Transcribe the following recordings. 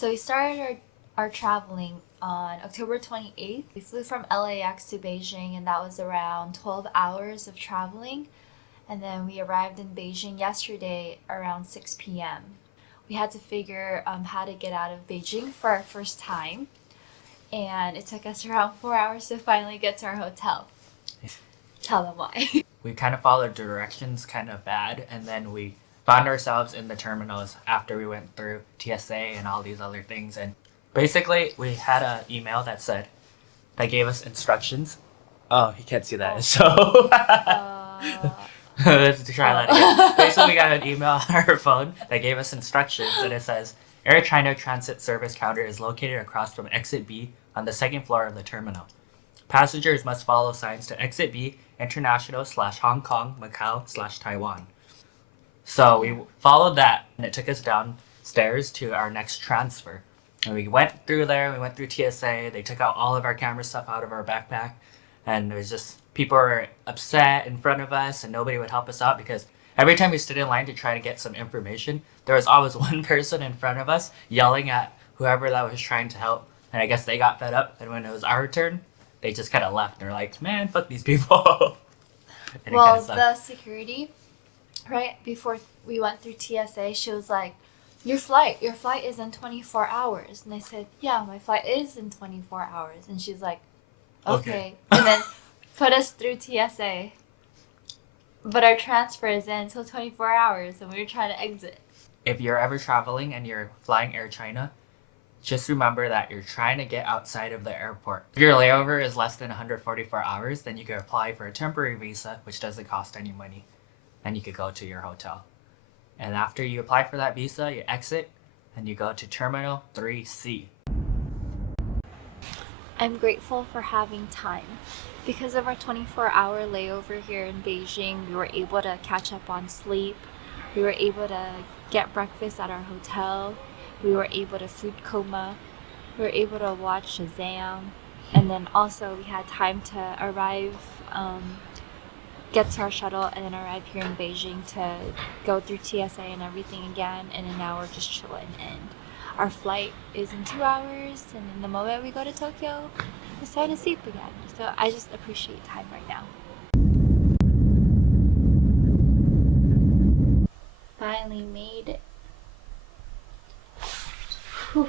So we started our traveling on October 28th. We flew from LAX to Beijing, and that was around 12 hours of traveling. And then we arrived in Beijing yesterday around 6 p.m. We had to figure how to get out of Beijing for our first time. And it took us around 4 hours to finally get to our hotel. Tell them why. We kind of followed directions kind of bad, and then we found ourselves in the terminals after we went through TSA and all these other things. And basically, we had an email that gave us instructions. Oh, you can't see that. Oh. So let's try that again. Basically, we got an email on our phone that gave us instructions, and it says, Air China Transit Service Counter is located across from Exit B on the second floor of the terminal. Passengers must follow signs to Exit B, International/Hong Kong, Macau/Taiwan. So we followed that, and it took us downstairs to our next transfer. And we went through there, we went through TSA, they took out all of our camera stuff out of our backpack, and there was just, people were upset in front of us, and nobody would help us out, because every time we stood in line to try to get some information, there was always one person in front of us yelling at whoever that was trying to help, and I guess they got fed up, and when it was our turn, they just kind of left, and they're like, man, fuck these people. Well, the security, right before we went through TSA, she was like, your flight is in 24 hours. And I said, yeah, my flight is in 24 hours. And she's like, okay. And then put us through TSA. But our transfer is in until 24 hours, and we were trying to exit. If you're ever traveling and you're flying Air China, just remember that you're trying to get outside of the airport. If your layover is less than 144 hours, then you can apply for a temporary visa, which doesn't cost any money, and you could go to your hotel. And after you apply for that visa, you exit, and you go to Terminal 3C. I'm grateful for having time. Because of our 24-hour layover here in Beijing, we were able to catch up on sleep. We were able to get breakfast at our hotel. We were able to food coma. We were able to watch Shazam. And then also we had time to arrive, get to our shuttle, and then arrive here in Beijing to go through TSA and everything again. And then now we're just chilling. And our flight is in 2 hours. And then the moment we go to Tokyo, it's time to sleep again. So I just appreciate time right now. Finally made it. Whew.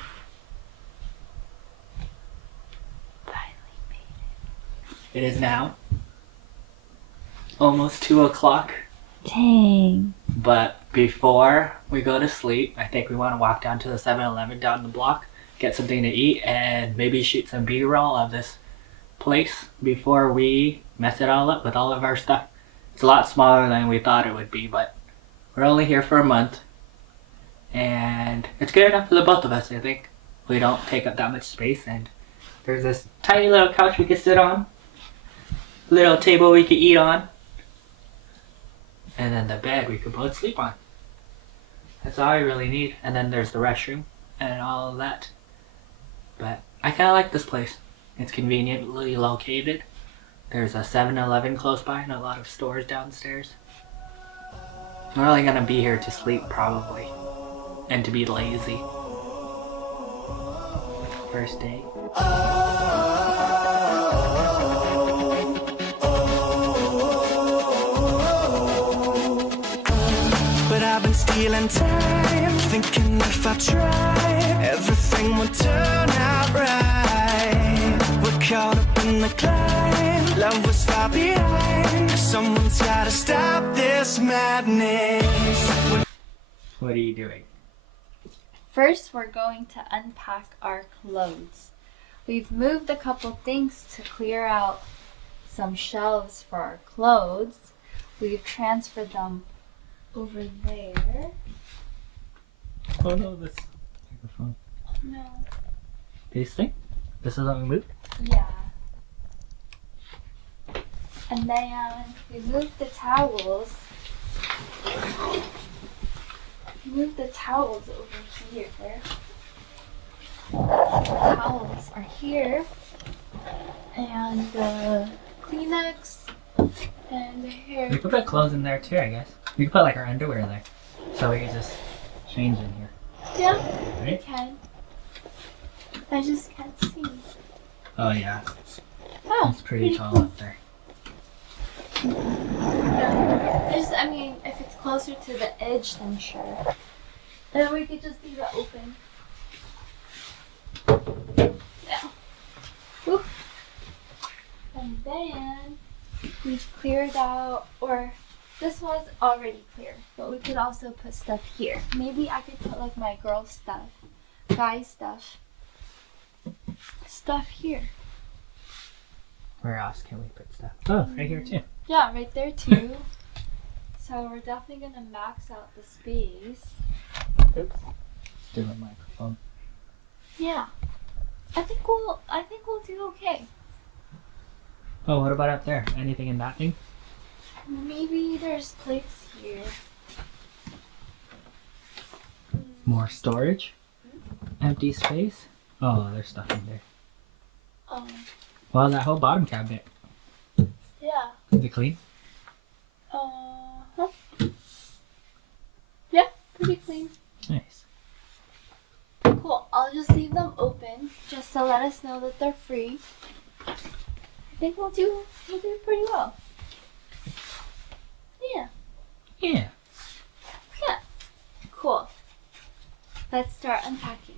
Finally made It is now almost 2 o'clock. Dang. But before we go to sleep, I think we want to walk down to the 7-Eleven down the block, get something to eat, and maybe shoot some B-roll of this place before we mess it all up with all of our stuff. It's a lot smaller than we thought it would be, but we're only here for a month, and it's good enough for the both of us. I think we don't take up that much space, and there's this tiny little couch we can sit on, little table we can eat on, and then the bed we could both sleep on. That's all I really need. And then there's the restroom and all of that. But I kind of like this place. It's conveniently located. There's a 7-Eleven close by and a lot of stores downstairs. I'm really gonna be here to sleep probably. And to be lazy. First day. But I've been stealing time, thinking if I try, everything would turn out right. We're caught up in the climb, love was far behind. Someone's gotta stop this madness. What are you doing? First, we're going to unpack our clothes. We've moved a couple things to clear out some shelves for our clothes. We've transferred them over there. Oh no, this microphone. No. This thing? This is what we moved? Yeah. And then we moved the towels. Move the towels over here. So the towels are here. And the Kleenex and the hair. We could put clothes in there too, I guess. We could put like our underwear there. So we could just change in here. Yeah, Right? we can. I just can't see. Oh yeah, Oh, it's pretty tall cool. up there. Yeah. I mean, if it's closer to the edge, then sure. And then we could just leave it open. Yeah. Whew. And then we've cleared out, or this was already clear, but we could also put stuff here. Maybe I could put like my girl stuff, guy stuff here. Where else can we put stuff? Oh, right here too. Yeah, right there too. So we're definitely gonna max out the space. Oops. Do a microphone. Yeah. I think we'll do okay. Oh, what about up there? Anything in that thing? Maybe there's plates here. More storage? Empty space? Oh, there's stuff in there. Well, that whole bottom cabinet. Yeah. Is it clean? Huh? Yeah, pretty clean. Nice. Cool. I'll just leave them open just to let us know that they're free. I think we'll do pretty well. Yeah. Yeah. Yeah. Cool. Let's start unpacking.